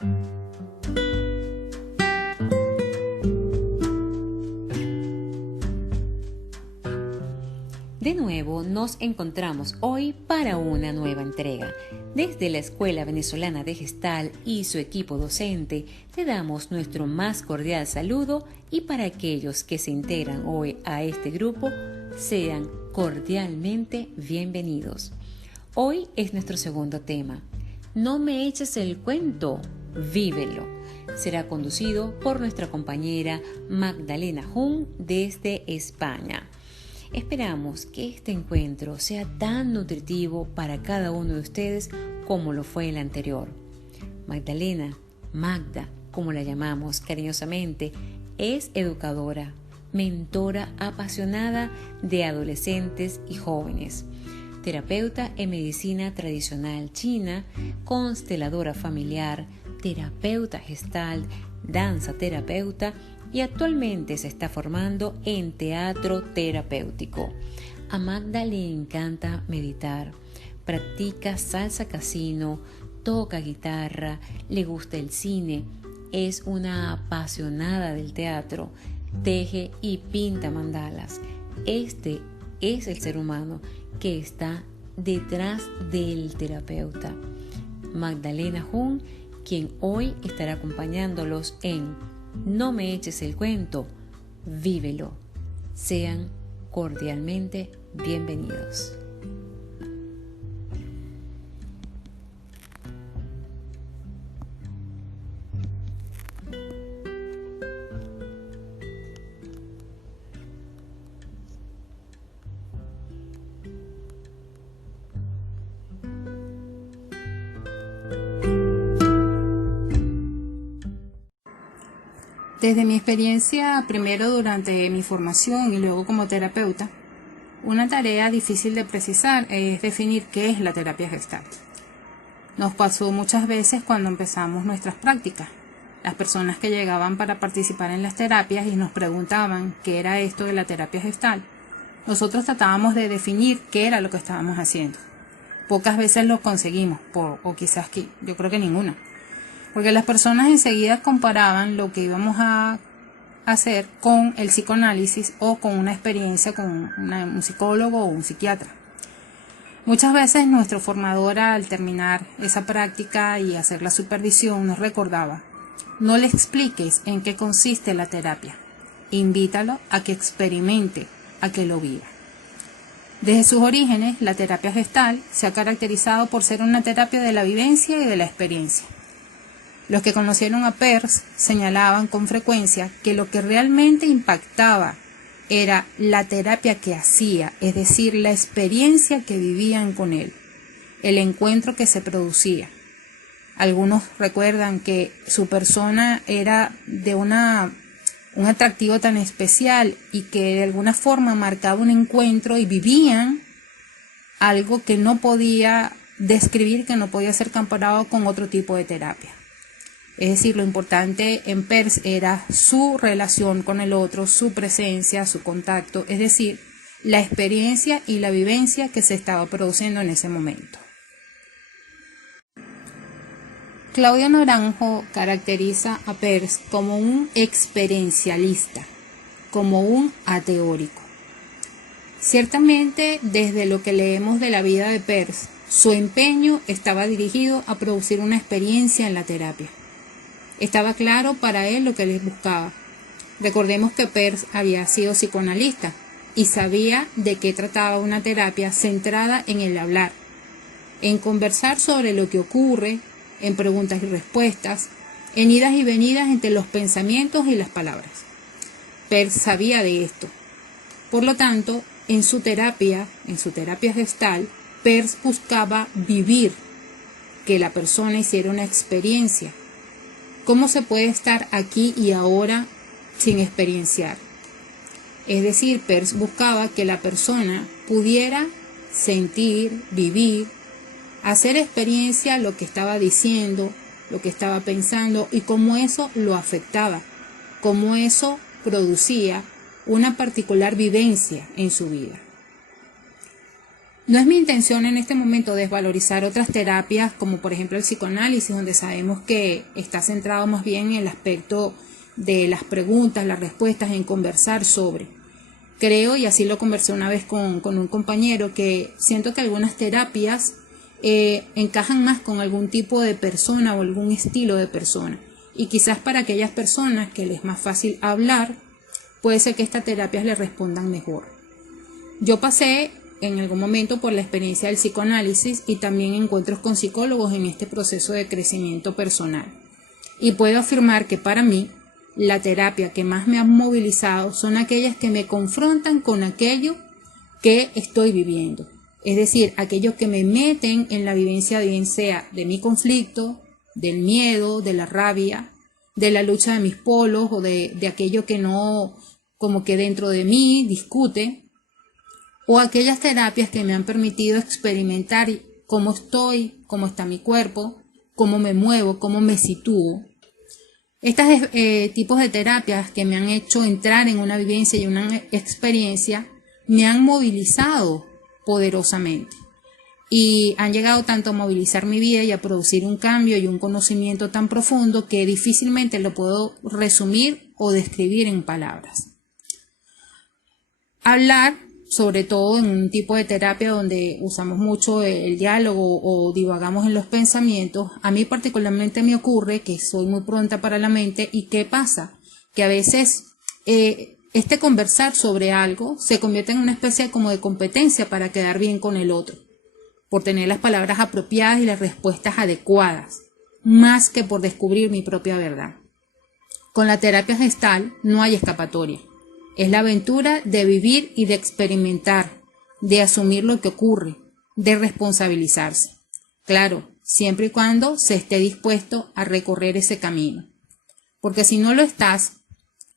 De nuevo nos encontramos hoy para una nueva entrega. Desde la Escuela Venezolana de Gestalt y su equipo docente te damos nuestro más cordial saludo y para aquellos que se integran hoy a este grupo, sean cordialmente bienvenidos. Hoy es nuestro segundo tema. No me eches el cuento, vívelo. Será conducido por nuestra compañera Magdalena Jung desde España. Esperamos que este encuentro sea tan nutritivo para cada uno de ustedes como lo fue el anterior. Magdalena, Magda, como la llamamos cariñosamente, es educadora, mentora apasionada de adolescentes y jóvenes, terapeuta en medicina tradicional china, consteladora familiar, terapeuta gestal, danza terapeuta y actualmente se está formando en teatro terapéutico. A Magda le encanta meditar, practica salsa casino, toca guitarra, le gusta el cine, es una apasionada del teatro, teje y pinta mandalas. Este es el ser humano que está detrás del terapeuta. Magdalena Jung, quien hoy estará acompañándolos en No me eches el cuento, vívelo. Sean cordialmente bienvenidos. Desde mi experiencia, primero durante mi formación y luego como terapeuta, una tarea difícil de precisar es definir qué es la terapia Gestalt. Nos pasó muchas veces cuando empezamos nuestras prácticas. Las personas que llegaban para participar en las terapias y nos preguntaban qué era esto de la terapia Gestalt, nosotros tratábamos de definir qué era lo que estábamos haciendo. Pocas veces lo conseguimos, o quizás yo creo que ninguna. Porque las personas enseguida comparaban lo que íbamos a hacer con el psicoanálisis o con una experiencia con un psicólogo o un psiquiatra. Muchas veces nuestro formador, al terminar esa práctica y hacer la supervisión, nos recordaba: no le expliques en qué consiste la terapia, invítalo a que experimente, a que lo viva. Desde sus orígenes, la terapia Gestalt se ha caracterizado por ser una terapia de la vivencia y de la experiencia. Los que conocieron a Peirce señalaban con frecuencia que lo que realmente impactaba era la terapia que hacía, es decir, la experiencia que vivían con él, el encuentro que se producía. Algunos recuerdan que su persona era de un atractivo tan especial y que de alguna forma marcaba un encuentro y vivían algo que no podía describir, que no podía ser comparado con otro tipo de terapia. Es decir, lo importante en Peirce era su relación con el otro, su presencia, su contacto, es decir, la experiencia y la vivencia que se estaba produciendo en ese momento. Claudio Naranjo caracteriza a Peirce como un experiencialista, como un ateórico. Ciertamente, desde lo que leemos de la vida de Peirce, su empeño estaba dirigido a producir una experiencia en la terapia. Estaba claro para él lo que les buscaba. Recordemos que Peirce había sido psicoanalista y sabía de qué trataba una terapia centrada en el hablar, en conversar sobre lo que ocurre, en preguntas y respuestas, en idas y venidas entre los pensamientos y las palabras. Peirce sabía de esto. Por lo tanto, en su terapia Gestalt, Peirce buscaba vivir, que la persona hiciera una experiencia. ¿Cómo se puede estar aquí y ahora sin experienciar? Es decir, Peirce buscaba que la persona pudiera sentir, vivir, hacer experiencia lo que estaba diciendo, lo que estaba pensando y cómo eso lo afectaba, cómo eso producía una particular vivencia en su vida. No es mi intención en este momento desvalorizar otras terapias, como por ejemplo el psicoanálisis, donde sabemos que está centrado más bien en el aspecto de las preguntas, las respuestas, en conversar sobre. Creo, y así lo conversé una vez con un compañero, que siento que algunas terapias encajan más con algún tipo de persona o algún estilo de persona. Y quizás para aquellas personas que les es más fácil hablar, puede ser que estas terapias les respondan mejor. Yo pasé en algún momento por la experiencia del psicoanálisis y también encuentros con psicólogos en este proceso de crecimiento personal. Y puedo afirmar que para mí, la terapia que más me ha movilizado son aquellas que me confrontan con aquello que estoy viviendo. Es decir, aquellos que me meten en la vivencia, bien sea de mi conflicto, del miedo, de la rabia, de la lucha de mis polos o de aquello que no, como que dentro de mí discute, o aquellas terapias que me han permitido experimentar cómo estoy, cómo está mi cuerpo, cómo me muevo, cómo me sitúo. Estos tipos de terapias que me han hecho entrar en una vivencia y una experiencia me han movilizado poderosamente y han llegado tanto a movilizar mi vida y a producir un cambio y un conocimiento tan profundo que difícilmente lo puedo resumir o describir en palabras. Hablar, sobre todo en un tipo de terapia donde usamos mucho el diálogo o divagamos en los pensamientos, a mí particularmente me ocurre que soy muy pronta para la mente. ¿Y qué pasa? Que a veces este conversar sobre algo se convierte en una especie como de competencia para quedar bien con el otro, por tener las palabras apropiadas y las respuestas adecuadas, más que por descubrir mi propia verdad. Con la terapia gestal no hay escapatoria. Es la aventura de vivir y de experimentar, de asumir lo que ocurre, de responsabilizarse. Claro, siempre y cuando se esté dispuesto a recorrer ese camino. Porque si no lo estás,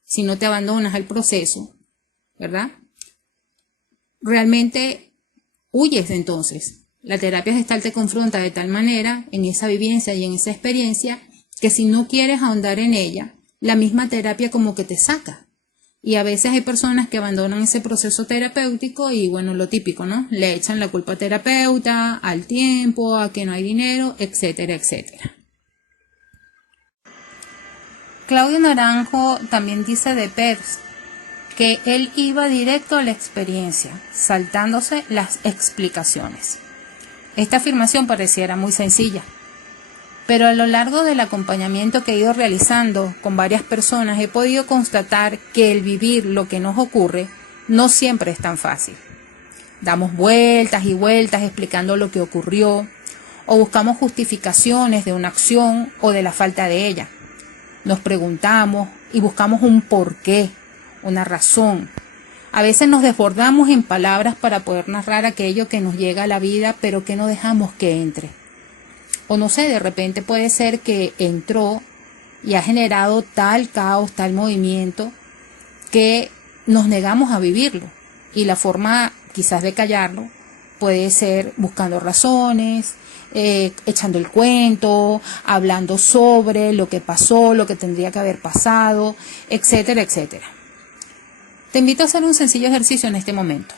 si no te abandonas al proceso, ¿verdad? Realmente huyes entonces. La terapia gestal te confronta de tal manera en esa vivencia y en esa experiencia que si no quieres ahondar en ella, la misma terapia como que te saca. Y a veces hay personas que abandonan ese proceso terapéutico y bueno, lo típico, ¿no? Le echan la culpa al terapeuta, al tiempo, a que no hay dinero, etcétera, etcétera. Claudio Naranjo también dice de Peirce que él iba directo a la experiencia, saltándose las explicaciones. Esta afirmación pareciera muy sencilla, pero a lo largo del acompañamiento que he ido realizando con varias personas he podido constatar que el vivir lo que nos ocurre no siempre es tan fácil. Damos vueltas y vueltas explicando lo que ocurrió o buscamos justificaciones de una acción o de la falta de ella. Nos preguntamos y buscamos un porqué, una razón. A veces nos desbordamos en palabras para poder narrar aquello que nos llega a la vida pero que no dejamos que entre. O no sé, de repente puede ser que entró y ha generado tal caos, tal movimiento, que nos negamos a vivirlo. Y la forma quizás de callarlo puede ser buscando razones, echando el cuento, hablando sobre lo que pasó, lo que tendría que haber pasado, etcétera, etcétera. Te invito a hacer un sencillo ejercicio en este momento.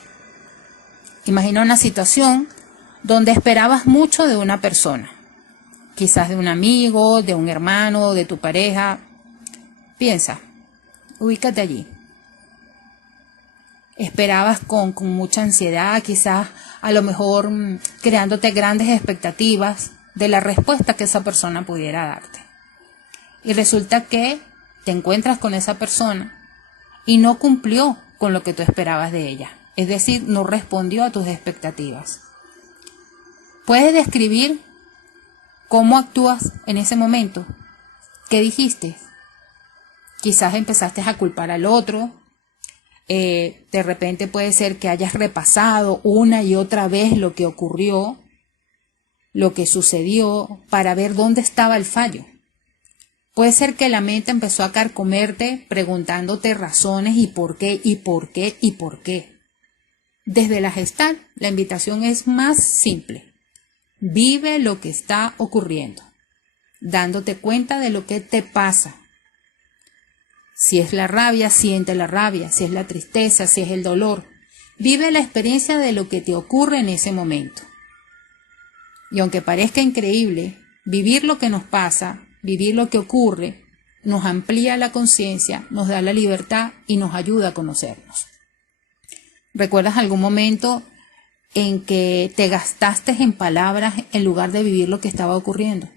Imagina una situación donde esperabas mucho de una persona. Quizás de un amigo, de un hermano, de tu pareja. Piensa, ubícate allí. Esperabas con mucha ansiedad, quizás a lo mejor creándote grandes expectativas de la respuesta que esa persona pudiera darte. Y resulta que te encuentras con esa persona y no cumplió con lo que tú esperabas de ella. Es decir, no respondió a tus expectativas. ¿Puedes describir cómo actúas en ese momento? ¿Qué dijiste? Quizás empezaste a culpar al otro. De repente puede ser que hayas repasado una y otra vez lo que ocurrió, lo que sucedió, para ver dónde estaba el fallo. Puede ser que la mente empezó a carcomerte preguntándote razones y por qué, y por qué, y por qué. Desde la Gestalt, la invitación es más simple. Vive lo que está ocurriendo, dándote cuenta de lo que te pasa. Si es la rabia, siente la rabia. Si es la tristeza, si es el dolor. Vive la experiencia de lo que te ocurre en ese momento. Y aunque parezca increíble, vivir lo que nos pasa, vivir lo que ocurre, nos amplía la conciencia, nos da la libertad y nos ayuda a conocernos. ¿Recuerdas algún momento en que te gastaste en palabras en lugar de vivir lo que estaba ocurriendo?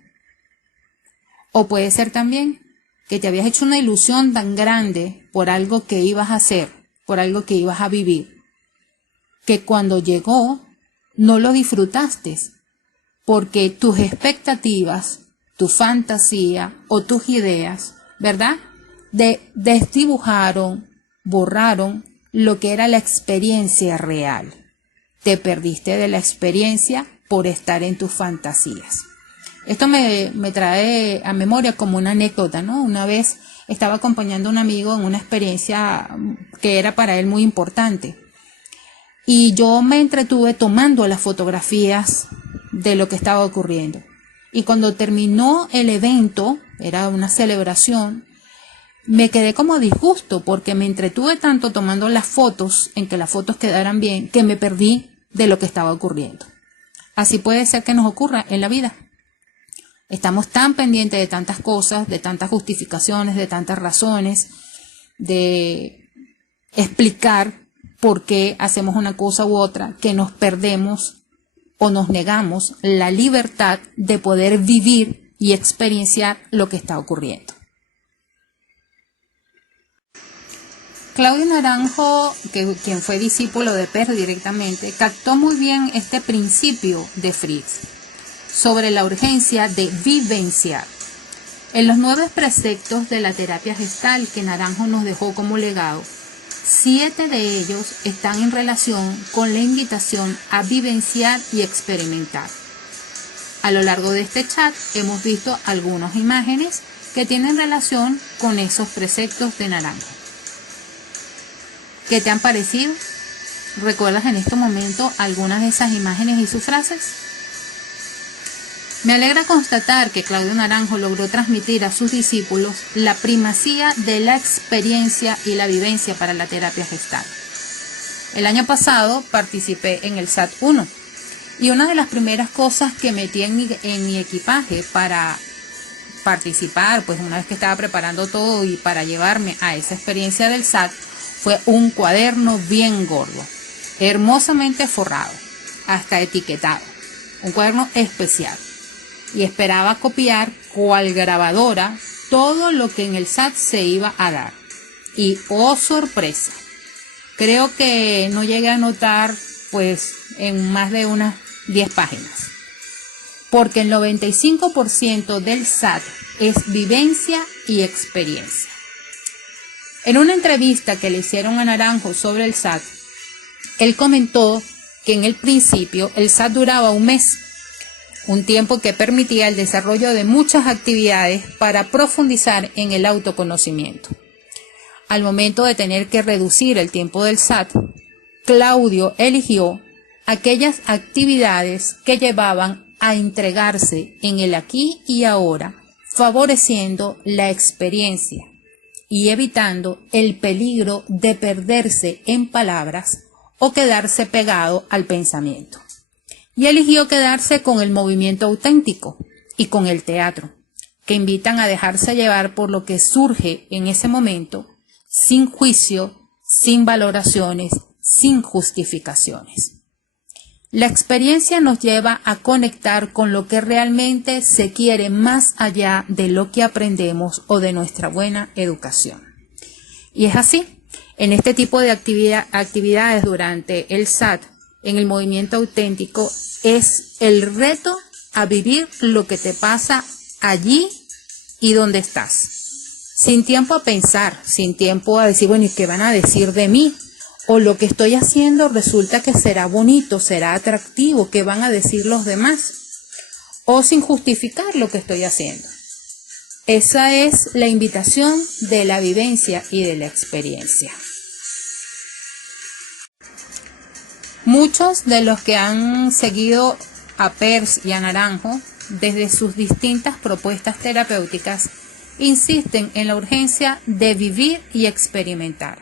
O puede ser también que te habías hecho una ilusión tan grande por algo que ibas a hacer, por algo que ibas a vivir, que cuando llegó no lo disfrutaste, porque tus expectativas, tu fantasía o tus ideas, ¿verdad?, desdibujaron, borraron lo que era la experiencia real. Te perdiste de la experiencia por estar en tus fantasías. Esto me trae a memoria como una anécdota, ¿no? Una vez estaba acompañando a un amigo en una experiencia que era para él muy importante. Y yo me entretuve tomando las fotografías de lo que estaba ocurriendo. Y cuando terminó el evento, era una celebración, me quedé como a disgusto porque me entretuve tanto tomando las fotos, en que las fotos quedaran bien, que me perdí de lo que estaba ocurriendo. Así puede ser que nos ocurra en la vida. Estamos tan pendientes de tantas cosas, de tantas justificaciones, de tantas razones, de explicar por qué hacemos una cosa u otra, que nos perdemos o nos negamos la libertad de poder vivir y experienciar lo que está ocurriendo. Claudio Naranjo, quien fue discípulo de Peirce directamente, captó muy bien este principio de Fritz sobre la urgencia de vivenciar. En los 9 preceptos de la terapia gestal que Naranjo nos dejó como legado, 7 de ellos están en relación con la invitación a vivenciar y experimentar. A lo largo de este chat hemos visto algunas imágenes que tienen relación con esos preceptos de Naranjo. ¿Qué te han parecido? ¿Recuerdas en este momento algunas de esas imágenes y sus frases? Me alegra constatar que Claudio Naranjo logró transmitir a sus discípulos la primacía de la experiencia y la vivencia para la terapia gestal. El año pasado participé en el SAT 1 y una de las primeras cosas que metí en mi equipaje para participar, pues una vez que estaba preparando todo y para llevarme a esa experiencia del SAT, fue un cuaderno bien gordo, hermosamente forrado, hasta etiquetado, un cuaderno especial. Y esperaba copiar cual grabadora todo lo que en el SAT se iba a dar. Y oh sorpresa, creo que no llegué a anotar pues en más de unas 10 páginas. Porque el 95% del SAT es vivencia y experiencia. En una entrevista que le hicieron a Naranjo sobre el SAT, él comentó que en el principio el SAT duraba un mes, un tiempo que permitía el desarrollo de muchas actividades para profundizar en el autoconocimiento. Al momento de tener que reducir el tiempo del SAT, Claudio eligió aquellas actividades que llevaban a entregarse en el aquí y ahora, favoreciendo la experiencia y evitando el peligro de perderse en palabras o quedarse pegado al pensamiento. Y eligió quedarse con el movimiento auténtico y con el teatro, que invitan a dejarse llevar por lo que surge en ese momento, sin juicio, sin valoraciones, sin justificaciones. La experiencia nos lleva a conectar con lo que realmente se quiere más allá de lo que aprendemos o de nuestra buena educación. Y es así, en este tipo de actividades durante el SAT, en el movimiento auténtico, es el reto a vivir lo que te pasa allí y donde estás. Sin tiempo a pensar, sin tiempo a decir, bueno, ¿y qué van a decir de mí? O lo que estoy haciendo resulta que será bonito, será atractivo, ¿qué van a decir los demás? O sin justificar lo que estoy haciendo. Esa es la invitación de la vivencia y de la experiencia. Muchos de los que han seguido a Peirce y a Naranjo, desde sus distintas propuestas terapéuticas, insisten en la urgencia de vivir y experimentar.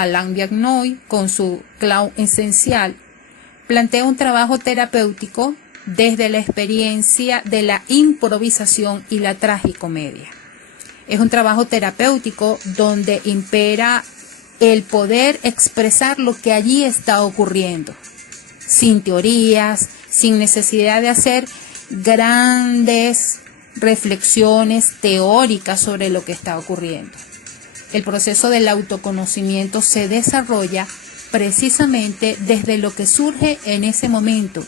Alain Benoit, con su Clown esencial, plantea un trabajo terapéutico desde la experiencia de la improvisación y la tragicomedia. Es un trabajo terapéutico donde impera el poder expresar lo que allí está ocurriendo, sin teorías, sin necesidad de hacer grandes reflexiones teóricas sobre lo que está ocurriendo. El proceso del autoconocimiento se desarrolla precisamente desde lo que surge en ese momento,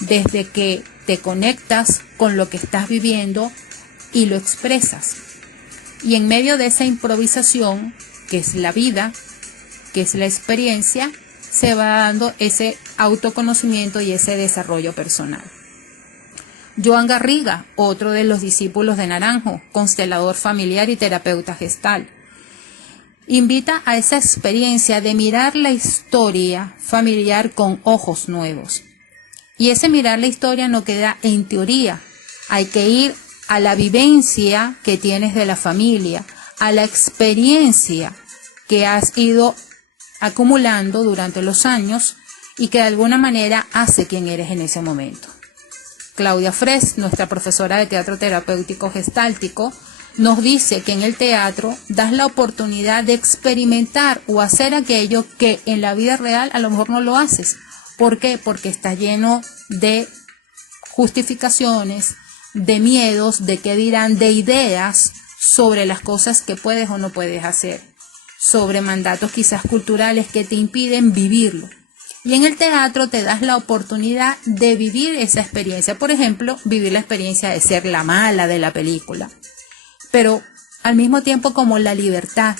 desde que te conectas con lo que estás viviendo y lo expresas. Y en medio de esa improvisación, que es la vida, que es la experiencia, se va dando ese autoconocimiento y ese desarrollo personal. Joan Garriga, otro de los discípulos de Naranjo, constelador familiar y terapeuta gestal, invita a esa experiencia de mirar la historia familiar con ojos nuevos. Y ese mirar la historia no queda en teoría, hay que ir a la vivencia que tienes de la familia, a la experiencia que has ido acumulando durante los años y que de alguna manera hace quien eres en ese momento. Claudia Fres, nuestra profesora de teatro terapéutico gestáltico, nos dice que en el teatro das la oportunidad de experimentar o hacer aquello que en la vida real a lo mejor no lo haces. ¿Por qué? Porque está lleno de justificaciones, de miedos, de qué dirán, de ideas sobre las cosas que puedes o no puedes hacer, sobre mandatos quizás culturales que te impiden vivirlo. Y en el teatro te das la oportunidad de vivir esa experiencia. Por ejemplo, vivir la experiencia de ser la mala de la película, pero al mismo tiempo como la libertad.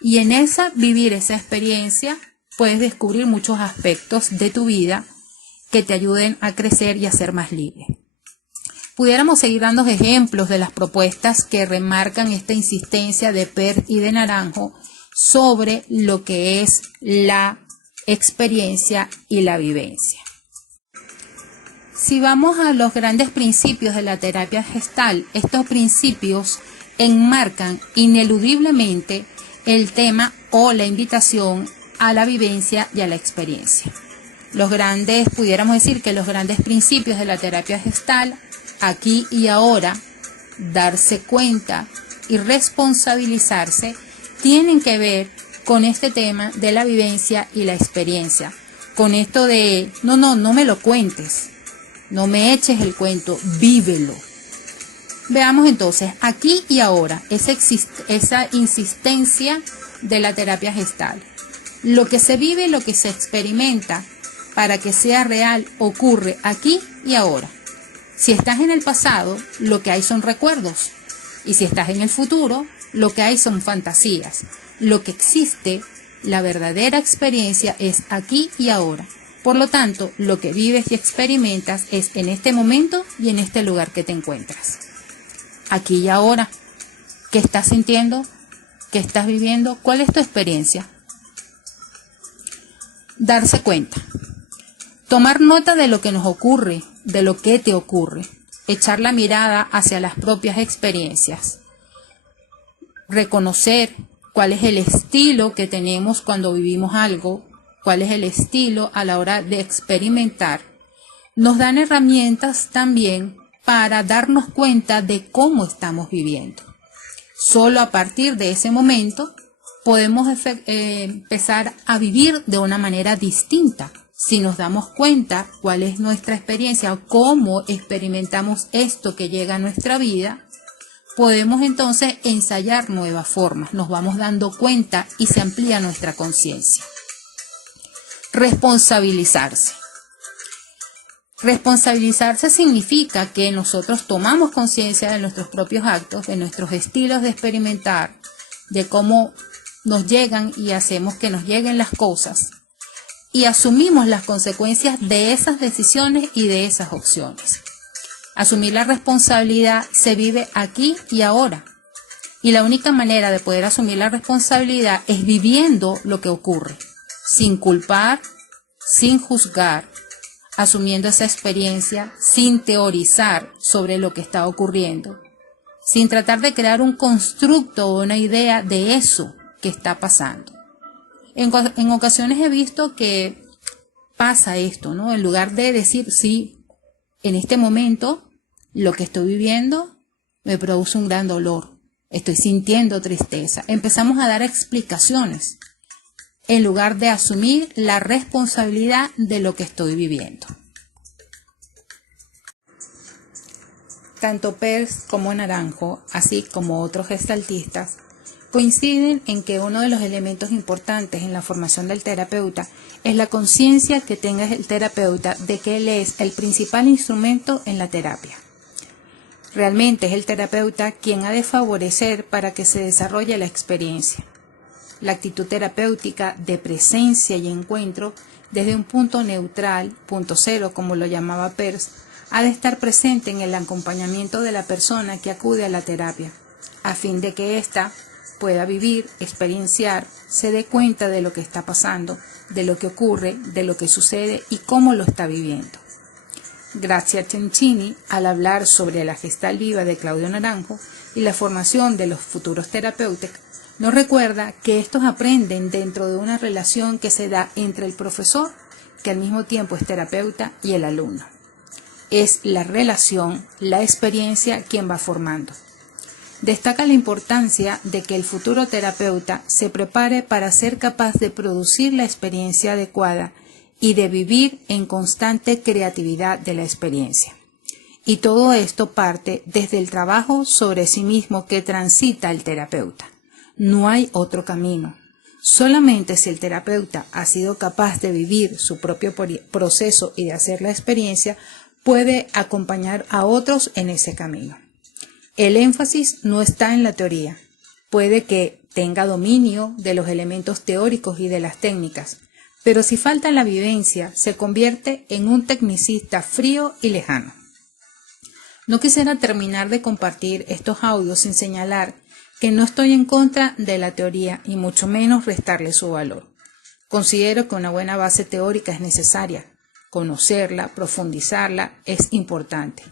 Y en vivir esa experiencia puedes descubrir muchos aspectos de tu vida que te ayuden a crecer y a ser más libre. Pudiéramos seguir dando ejemplos de las propuestas que remarcan esta insistencia de Perl y de Naranjo sobre lo que es la experiencia y la vivencia. Si vamos a los grandes principios de la terapia gestal, estos principios enmarcan ineludiblemente el tema o la invitación a la vivencia y a la experiencia. Pudiéramos decir que los grandes principios de la terapia gestal, aquí y ahora, darse cuenta y responsabilizarse, tienen que ver con este tema de la vivencia y la experiencia, con esto de no me lo cuentes, no me eches el cuento, vívelo. Veamos entonces, aquí y ahora, esa insistencia de la terapia gestal. Lo que se vive, lo que se experimenta, para que sea real, ocurre aquí y ahora. Si estás en el pasado, lo que hay son recuerdos. Y si estás en el futuro, lo que hay son fantasías. Lo que existe, la verdadera experiencia, es aquí y ahora. Por lo tanto, lo que vives y experimentas es en este momento y en este lugar que te encuentras. Aquí y ahora. ¿Qué estás sintiendo? ¿Qué estás viviendo? ¿Cuál es tu experiencia? Darse cuenta. Tomar nota de lo que nos ocurre, de lo que te ocurre. Echar la mirada hacia las propias experiencias. Reconocer cuál es el estilo que tenemos cuando vivimos algo, cuál es el estilo a la hora de experimentar. Nos dan herramientas también para darnos cuenta de cómo estamos viviendo. Solo a partir de ese momento podemos empezar a vivir de una manera distinta. Si nos damos cuenta cuál es nuestra experiencia, cómo experimentamos esto que llega a nuestra vida, podemos entonces ensayar nuevas formas, nos vamos dando cuenta y se amplía nuestra conciencia. Responsabilizarse. Responsabilizarse significa que nosotros tomamos conciencia de nuestros propios actos, de nuestros estilos de experimentar, de cómo nos llegan y hacemos que nos lleguen las cosas, y asumimos las consecuencias de esas decisiones y de esas opciones. Asumir la responsabilidad se vive aquí y ahora. Y la única manera de poder asumir la responsabilidad es viviendo lo que ocurre, sin culpar, sin juzgar, asumiendo esa experiencia, sin teorizar sobre lo que está ocurriendo, sin tratar de crear un constructo o una idea de eso que está pasando. En ocasiones he visto que pasa esto, ¿no? En lugar de decir, sí, en este momento lo que estoy viviendo me produce un gran dolor, estoy sintiendo tristeza. Empezamos a dar explicaciones en lugar de asumir la responsabilidad de lo que estoy viviendo. Tanto Peirce como Naranjo, así como otros gestaltistas, coinciden en que uno de los elementos importantes en la formación del terapeuta es la conciencia que tenga el terapeuta de que él es el principal instrumento en la terapia. Realmente es el terapeuta quien ha de favorecer para que se desarrolle la experiencia. La actitud terapéutica de presencia y encuentro desde un punto neutral, punto cero, como lo llamaba Peirce, ha de estar presente en el acompañamiento de la persona que acude a la terapia, a fin de que ésta pueda vivir, experienciar, se dé cuenta de lo que está pasando, de lo que ocurre, de lo que sucede y cómo lo está viviendo. Grazia Cencini, al hablar sobre la Gestalt viva de Claudio Naranjo y la formación de los futuros terapeutas, nos recuerda que estos aprenden dentro de una relación que se da entre el profesor, que al mismo tiempo es terapeuta, y el alumno. Es la relación, la experiencia quien va formando. Destaca la importancia de que el futuro terapeuta se prepare para ser capaz de producir la experiencia adecuada y de vivir en constante creatividad de la experiencia. Y todo esto parte desde el trabajo sobre sí mismo que transita el terapeuta. No hay otro camino. Solamente si el terapeuta ha sido capaz de vivir su propio proceso y de hacer la experiencia, puede acompañar a otros en ese camino. El énfasis no está en la teoría. Puede que tenga dominio de los elementos teóricos y de las técnicas, pero si falta la vivencia, se convierte en un tecnicista frío y lejano. No quisiera terminar de compartir estos audios sin señalar que no estoy en contra de la teoría y mucho menos restarle su valor. Considero que una buena base teórica es necesaria. Conocerla, profundizarla es importante.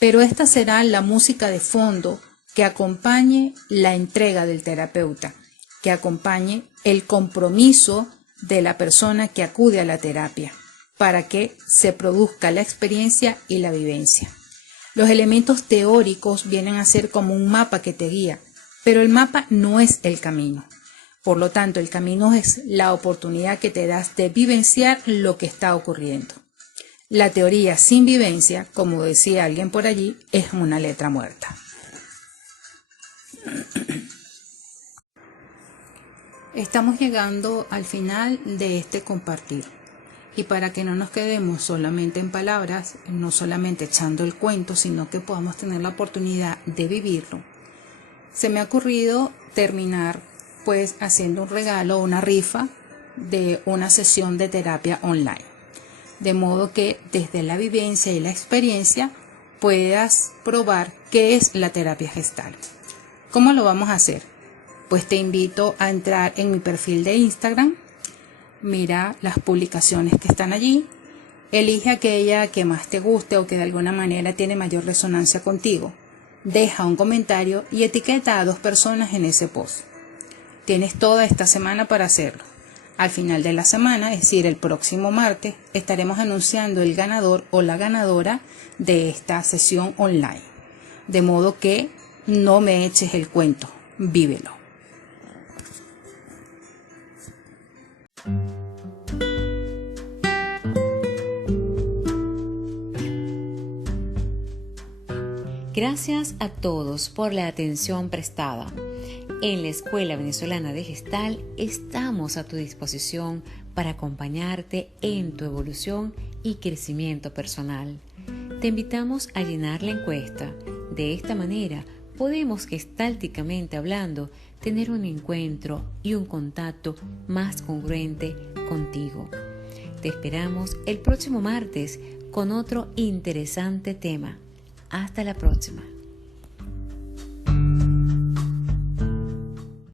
Pero esta será la música de fondo que acompañe la entrega del terapeuta, que acompañe el compromiso de la persona que acude a la terapia, para que se produzca la experiencia y la vivencia. Los elementos teóricos vienen a ser como un mapa que te guía, pero el mapa no es el camino. Por lo tanto, el camino es la oportunidad que te das de vivenciar lo que está ocurriendo. La teoría sin vivencia, como decía alguien por allí, es una letra muerta. Estamos llegando al final de este compartir. Y para que no nos quedemos solamente en palabras, no solamente echando el cuento, sino que podamos tener la oportunidad de vivirlo, se me ha ocurrido terminar pues haciendo un regalo, una rifa de una sesión de terapia online. De modo que desde la vivencia y la experiencia puedas probar qué es la terapia gestal. ¿Cómo lo vamos a hacer? Pues te invito a entrar en mi perfil de Instagram, mira las publicaciones que están allí, elige aquella que más te guste o que de alguna manera tiene mayor resonancia contigo, deja un comentario y etiqueta a 2 personas en ese post. Tienes toda esta semana para hacerlo. Al final de la semana, es decir, el próximo martes, estaremos anunciando el ganador o la ganadora de esta sesión online. De modo que no me eches el cuento, vívelo. Gracias a todos por la atención prestada. En la Escuela Venezolana de Gestalt estamos a tu disposición para acompañarte en tu evolución y crecimiento personal. Te invitamos a llenar la encuesta. De esta manera podemos, gestálticamente hablando, tener un encuentro y un contacto más congruente contigo. Te esperamos el próximo martes con otro interesante tema. Hasta la próxima.